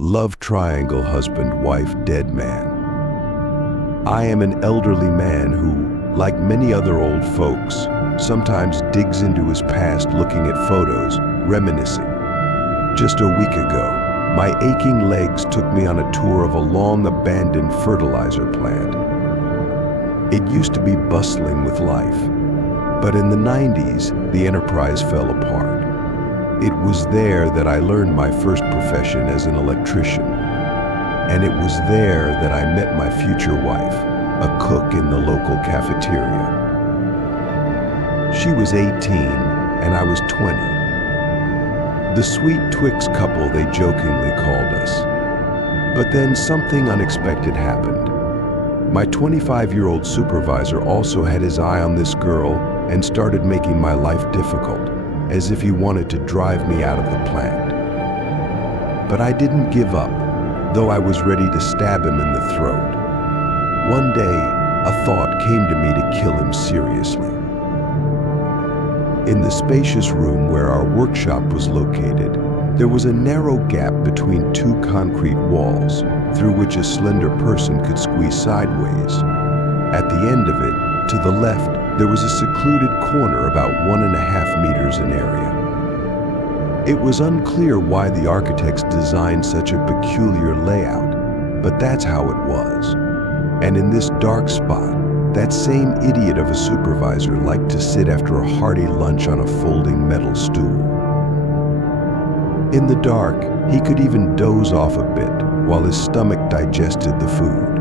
Love triangle husband, wife, dead man. I am an elderly man who, like many other old folks, sometimes digs into his past looking at photos, reminiscing. Just a week ago, my aching legs took me on a tour of a long-abandoned fertilizer plant. It used to be bustling with life, but in the 90s, the enterprise fell apart. It was there that I learned my first profession as an electrician, and it was there that I met my future wife, a cook in the local cafeteria. She was 18 and I was 20. The sweet Twix couple they jokingly called us. But then something unexpected happened. My 25-year-old supervisor also had his eye on this girl and started making my life difficult, as if he wanted to drive me out of the plant. But I didn't give up, though I was ready to stab him in the throat. One day, a thought came to me to kill him seriously. In the spacious room where our workshop was located, there was a narrow gap between two concrete walls through which a slender person could squeeze sideways. At the end of it, to the left, there was a secluded corner about 1.5 meters in area. It was unclear why the architects designed such a peculiar layout, but that's how it was. And in this dark spot, that same idiot of a supervisor liked to sit after a hearty lunch on a folding metal stool. In the dark, he could even doze off a bit while his stomach digested the food.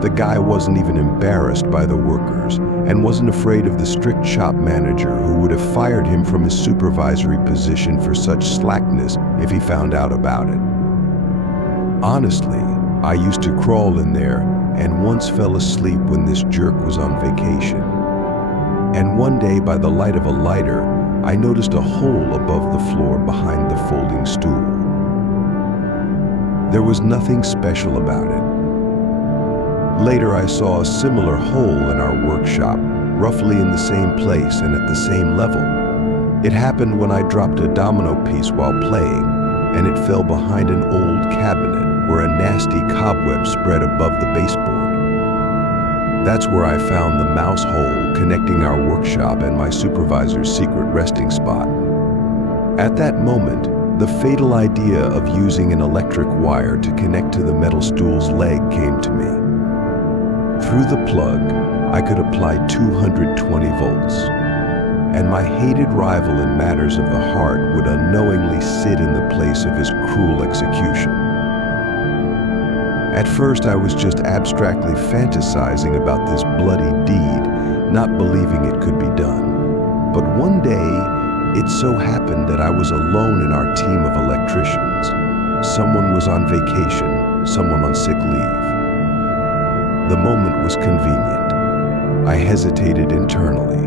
The guy wasn't even embarrassed by the workers and wasn't afraid of the strict shop manager who would have fired him from his supervisory position for such slackness if he found out about it. Honestly, I used to crawl in there and once fell asleep when this jerk was on vacation. And one day, by the light of a lighter, I noticed a hole above the floor behind the folding stool. There was nothing special about it. Later, I saw a similar hole in our workshop, roughly in the same place and at the same level. It happened when I dropped a domino piece while playing, and it fell behind an old cabinet where a nasty cobweb spread above the baseboard. That's where I found the mouse hole connecting our workshop and my supervisor's secret resting spot. At that moment, the fatal idea of using an electric wire to connect to the metal stool's leg came to me. Through the plug, I could apply 220 volts, and my hated rival in matters of the heart would unknowingly sit in the place of his cruel execution. At first, I was just abstractly fantasizing about this bloody deed, not believing it could be done. But one day, it so happened that I was alone in our team of electricians. Someone was on vacation, someone on sick leave. The moment was convenient. I hesitated internally.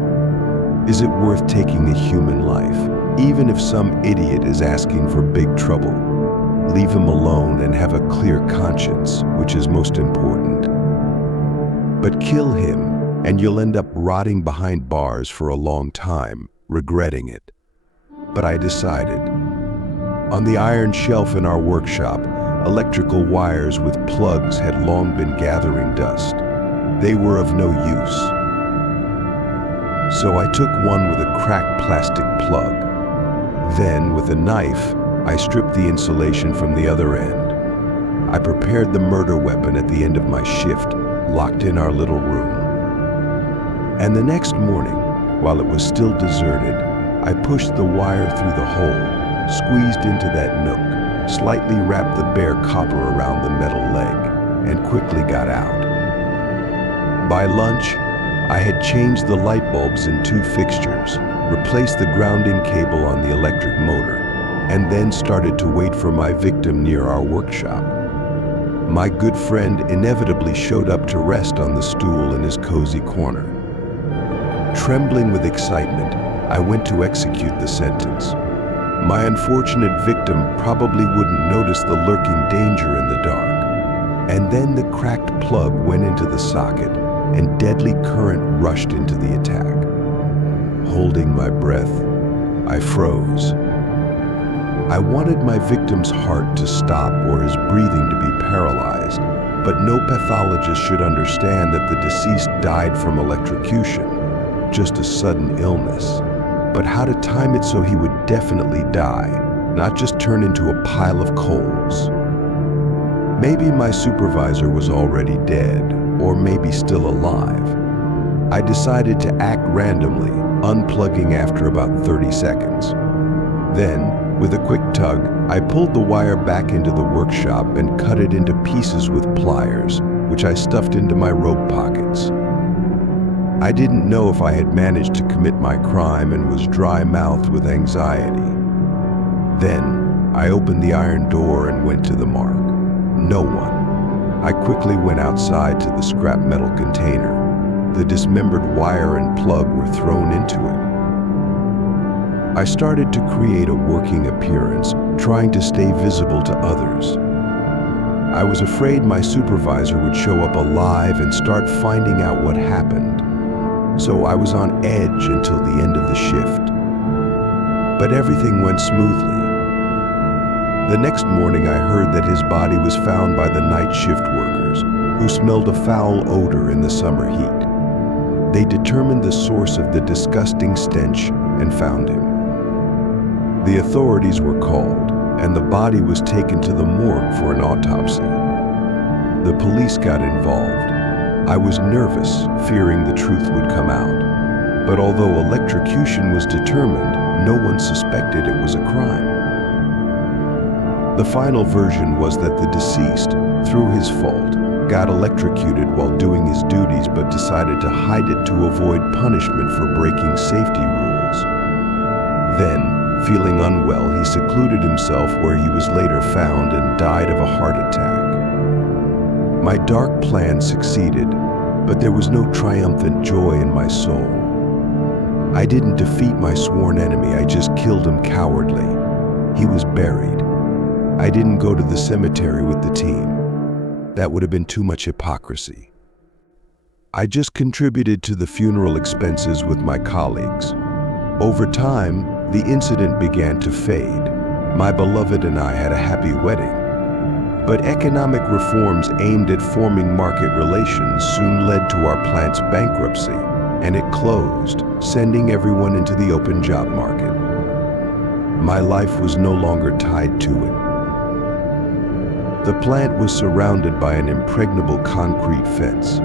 Is it worth taking a human life, even if some idiot is asking for big trouble? Leave him alone and have a clear conscience, which is most important. But kill him, and you'll end up rotting behind bars for a long time, regretting it. But I decided. On the iron shelf in our workshop, electrical wires with plugs had long been gathering dust. They were of no use. So I took one with a cracked plastic plug. Then, with a knife, I stripped the insulation from the other end. I prepared the murder weapon at the end of my shift, locked in our little room. And the next morning, while it was still deserted, I pushed the wire through the hole, squeezed into that nook, slightly wrapped the bare copper around the metal leg, and quickly got out. By lunch, I had changed the light bulbs in 2 fixtures, replaced the grounding cable on the electric motor, and then started to wait for my victim near our workshop. My good friend inevitably showed up to rest on the stool in his cozy corner. Trembling with excitement, I went to execute the sentence. My unfortunate victim probably wouldn't notice the lurking danger in the dark. And then the cracked plug went into the socket, and deadly current rushed into the attack. Holding my breath, I froze. I wanted my victim's heart to stop or his breathing to be paralyzed, but no pathologist should understand that the deceased died from electrocution, just a sudden illness. But how to time it so he would definitely die, not just turn into a pile of coals? Maybe my supervisor was already dead, or maybe still alive. I decided to act randomly, unplugging after about 30 seconds. Then, with a quick tug, I pulled the wire back into the workshop and cut it into pieces with pliers, which I stuffed into my robe pockets. I didn't know if I had managed to commit my crime and was dry-mouthed with anxiety. Then, I opened the iron door and went to the mark. No one. I quickly went outside to the scrap metal container. The dismembered wire and plug were thrown into it. I started to create a working appearance, trying to stay visible to others. I was afraid my supervisor would show up alive and start finding out what happened. So I was on edge until the end of the shift. But everything went smoothly. The next morning I heard that his body was found by the night shift workers, who smelled a foul odor in the summer heat. They determined the source of the disgusting stench and found him. The authorities were called, and the body was taken to the morgue for an autopsy. The police got involved. I was nervous, fearing the truth would come out. But although electrocution was determined, no one suspected it was a crime. The final version was that the deceased, through his fault, got electrocuted while doing his duties but decided to hide it to avoid punishment for breaking safety rules. Then, feeling unwell, he secluded himself where he was later found and died of a heart attack. My dark plan succeeded, but there was no triumphant joy in my soul. I didn't defeat my sworn enemy, I just killed him cowardly. He was buried. I didn't go to the cemetery with the team. That would have been too much hypocrisy. I just contributed to the funeral expenses with my colleagues. Over time, the incident began to fade. My beloved and I had a happy wedding. But economic reforms aimed at forming market relations soon led to our plant's bankruptcy, and it closed, sending everyone into the open job market. My life was no longer tied to it. The plant was surrounded by an impregnable concrete fence,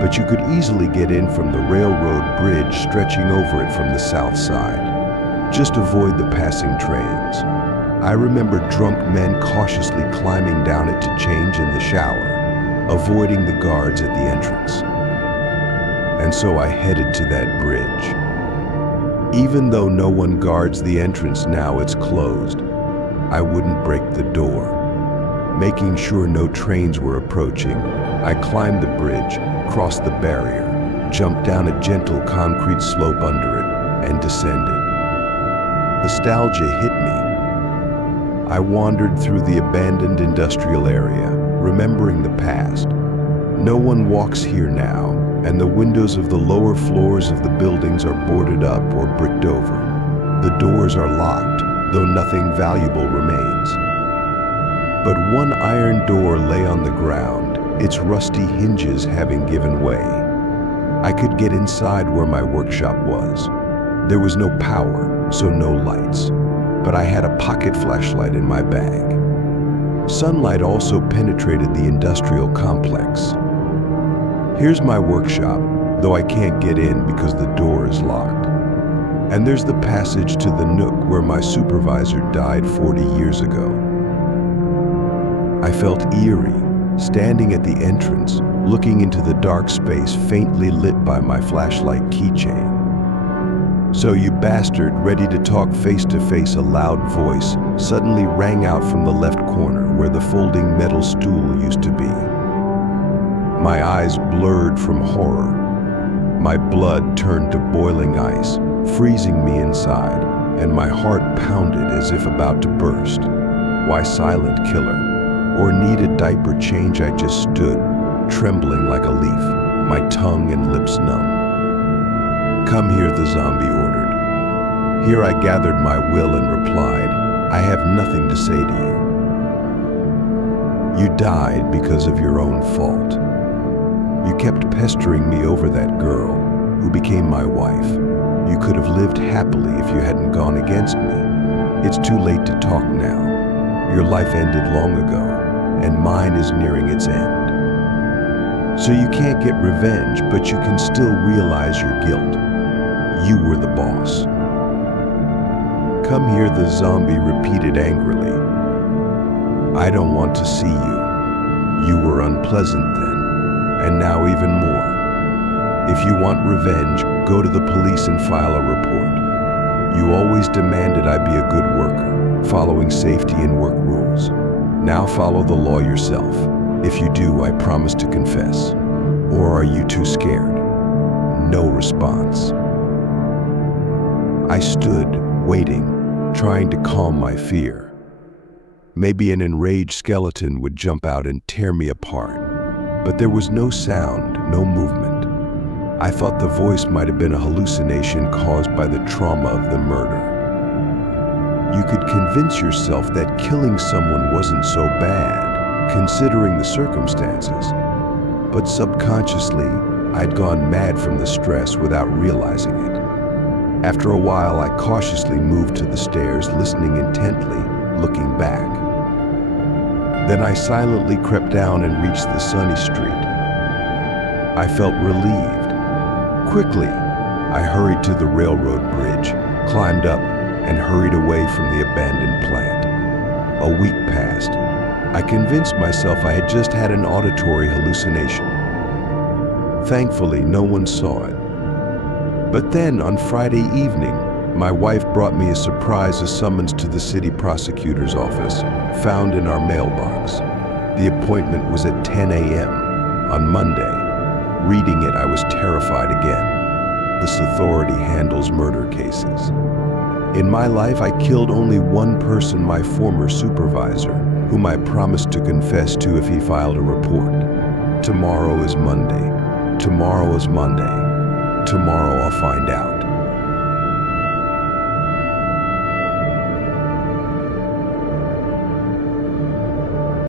but you could easily get in from the railroad bridge stretching over it from the south side. Just avoid the passing trains. I remember drunk men cautiously climbing down it to change in the shower, avoiding the guards at the entrance. And so I headed to that bridge. Even though no one guards the entrance now it's closed, I wouldn't break the door. Making sure no trains were approaching, I climbed the bridge, crossed the barrier, jumped down a gentle concrete slope under it, and descended. Nostalgia hit me. I wandered through the abandoned industrial area, remembering the past. No one walks here now, and the windows of the lower floors of the buildings are boarded up or bricked over. The doors are locked, though nothing valuable remains. But one iron door lay on the ground, its rusty hinges having given way. I could get inside where my workshop was. There was no power, so no lights, but I had a pocket flashlight in my bag. Sunlight also penetrated the industrial complex. Here's my workshop, though I can't get in because the door is locked. And there's the passage to the nook where my supervisor died 40 years ago. I felt eerie, standing at the entrance, looking into the dark space faintly lit by my flashlight keychain. "So you bastard," ready to talk face to face, a loud voice suddenly rang out from the left corner where the folding metal stool used to be. My eyes blurred from horror. My blood turned to boiling ice, freezing me inside, and my heart pounded as if about to burst. Why silent killer? Or need a diaper change? I just stood, trembling like a leaf, my tongue and lips numb. "Come here," the zombie ordered. Here I gathered my will and replied, I have nothing to say to you. You died because of your own fault. You kept pestering me over that girl who became my wife. You could have lived happily if you hadn't gone against me. It's too late to talk now. Your life ended long ago, and mine is nearing its end. So you can't get revenge, but you can still realize your guilt. You were the boss. Come here, the zombie repeated angrily. I don't want to see you. You were unpleasant then, and now even more. If you want revenge, go to the police and file a report. You always demanded I be a good worker, following safety and work rules. Now follow the law yourself. If you do, I promise to confess. Or are you too scared? No response. I stood, waiting, trying to calm my fear. Maybe an enraged skeleton would jump out and tear me apart. But there was no sound, no movement. I thought the voice might have been a hallucination caused by the trauma of the murder. You could convince yourself that killing someone wasn't so bad, considering the circumstances. But subconsciously, I'd gone mad from the stress without realizing it. After a while, I cautiously moved to the stairs, listening intently, looking back. Then I silently crept down and reached the sunny street. I felt relieved. Quickly, I hurried to the railroad bridge, climbed up, and hurried away from the abandoned plant. A week passed. I convinced myself I had just had an auditory hallucination. Thankfully, no one saw it. But then, on Friday evening, my wife brought me a summons to the city prosecutor's office, found in our mailbox. The appointment was at 10 a.m. on Monday. Reading it, I was terrified again. This authority handles murder cases. In my life, I killed only one person, my former supervisor, whom I promised to confess to if he filed a report. Tomorrow is Monday. Tomorrow is Monday. Tomorrow I'll find out.